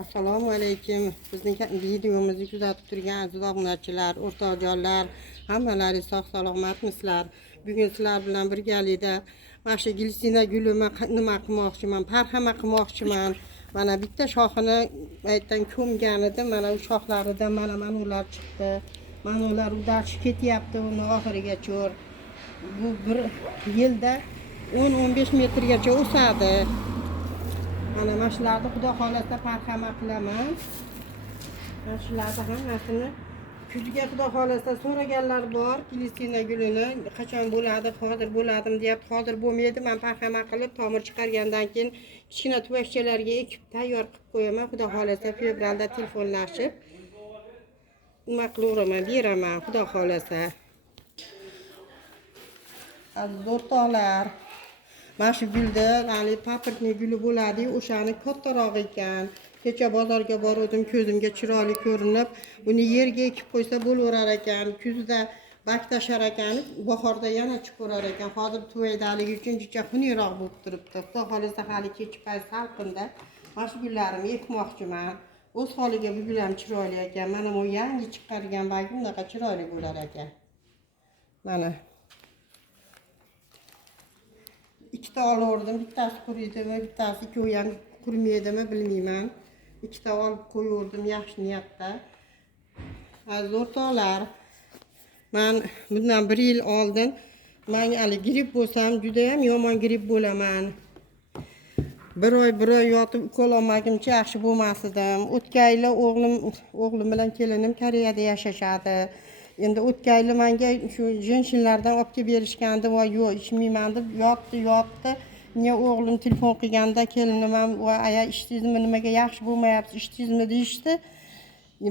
Assalomu alaykum. Bizning videomizni kuzatib turgan aziz obunachilar, o'rtoqjonlar, hammalaringiz sog' salomatmisizlar? Bugun sizlar bilan birgalikda mana shu glisina gulini nima qilmoqchiman, parhama qilmoqchiman. Mana bitta shoxini aytdan ko'mgan edim. Mana u shoxlaridan mana ular chiqdi. Mana ular udashib ketyapti uni oxirigacha. Bu bir yilda 10-15 metrgacha o'sadi. Mana shularni xudo xolasa parhama qilaman. Mana shularni hammasini kuzga xudo xolasa so'raganlar bor. Glisina gulini qachon bo'ladi, hozir bo'ladimi deyapti. Hozir bo'lmaydi. Men parhama qilib tomir chiqargandan keyin kichkina tuvakchalarga ekib tayyor qilib qo'yaman. Xudo xolasa fevralda telefonlashib nima qilaveraman, beraman xudo xolasa. Aziz o'rtoqlar, mana shu gulda hali paprikni guli bo'ladi, o'shani kattaroq ekan. Kecha bozorga bordim, ko'zimga chiroyli ko'rinib, uni yerga ekib qo'ysa bo'laverar ekan. Kuzda baktashar ekan, bahorda yana chiqarar ekan. Hozir tuvaydaligi uchun juda xuniyroq bo'lib turibdi. Xudo xolasa hali kech payt salqinda mana shu gullarimni ekmoqchiman. O'z holiga bu gul ham chiroyli ekan. Mana bu yangi chiqargan balki bunaqa chiroyli bo'lar ekan. Mana ikkita olaverdim, bittasi quriydimi, bittasi ikkovi ham qurimaydimi bilmayman. Ikkita olib qo'yaverdim yaxshi niyatda. Aziz o'rtoqlar, men bundan 1 yil oldin men hali gripp bo'lsam, juda ham yomon gripp bo'laman. Bir oy yotib ukol olmaguncha yaxshi bo'lmas edim. O'tgan yili o'g'lim bilan kelinim Koreyada yashashadi. Endi o'tgan yili menga shu jenshinlardan olib kelib berishgandi, voy yo'q, ichmayman deb yotdi. Niye o'g'lim telefon qilganda kelinim ham voy aya ichdingizmi, nimaga yaxshi bo'lmayapsiz, ichdingizmi deyishdi.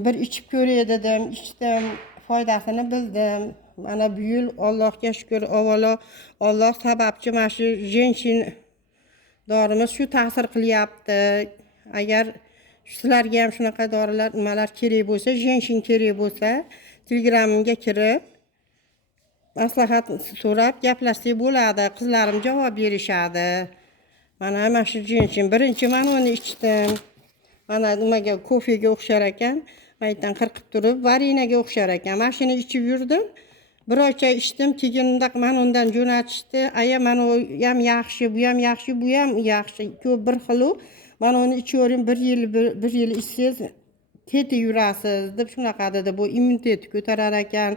Bir ichib ko'ray dedim, ichdim, foydasini bildim. Mana bu yil Allohga shukr, avvalo Alloh sababchi, mana shu jenshin dorimiz shu ta'sir qilyapti. Agar sizlarga ham shunaqa dorilar, nimalar kerak bo'lsa, jenshin kerak bo'lsa, Telegramimga kirib maslahat so'rab gaplashsak bo'ladi. Qizlarim javob berishadi. Mana shu jenshin birinchi men uni ichdim. Mana nimaga kofega o'xshar ekan. Maydan qirqib turib, varinaga o'xshar ekan. Mana shuni ichib yurdim. Bir oycha ichdim, keyin men undan jo'natishdi. Aya, mana u ham yaxshi, bu ham yaxshi, bu ham yaxshi. Ko'p bir xil. Mana uni ichavering, 1 yil ichsangiz teti yurasiz deb shunaqa dedi. Bu immunitet ko'tarar ekan,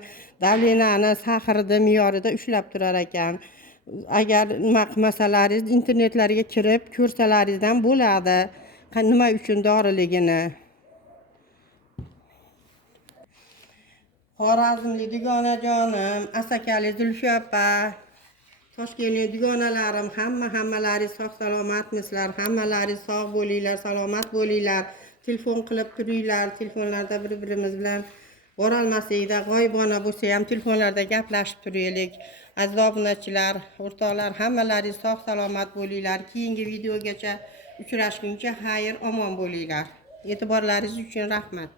davleniyani, saharni me'yorida ushlab turar ekan. Agar nima qilmasalaringiz, internetlarga kirib ko'rsalaringizdan bo'ladi nima uchun doriligini. Xorazmlik dugonajonim, Asakali Zulfiya opa, Toshkentlik dugonalarim, hammalaringiz sog' salomatmisizlar? Hammalaringiz sog' bo'linglar, salomat bo'linglar. Telefon qilib turinglar, telefonlarda bir-birimiz bilan borolmaslikda, g'oyibona bo'lsa ham telefonlarda gaplashib turaylik. Aziz obunachilar, o'rtoqlar, hammalaringiz sog' salomat bo'linglar. Keyingi videogacha uchrashguncha xayr, omon bo'linglar. E'tiborlaringiz uchun rahmat.